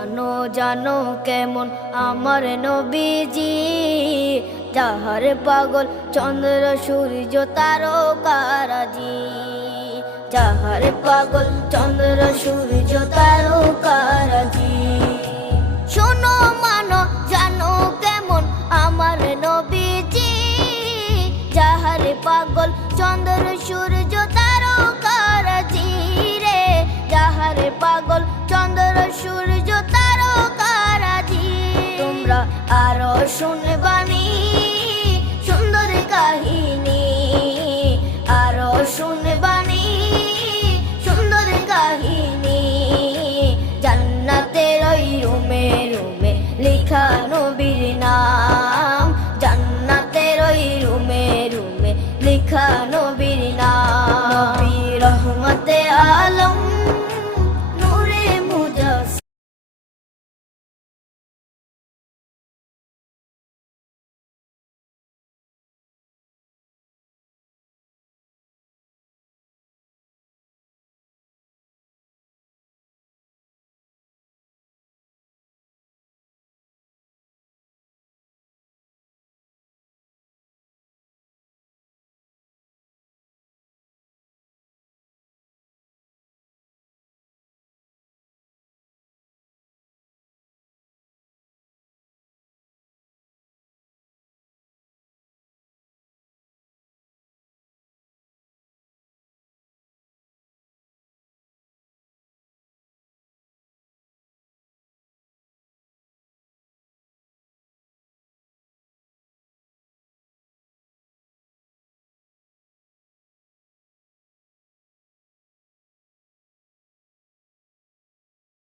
জানো জানো কেমন আমার নবীজি, যাহার পাগল চন্দ্র সূর্য তারকারাজি, যাহার পাগল চন্দ্র সূর্য তারকারাজি। শোনো মানো জানো কেমন আমার নবীজি, যাহার পাগল চন্দ্র সূর্য তারকারাজি রে, যাহার পাগল চন্দ্র সূর্য তারকারাজি। তোমরা আরো শুনে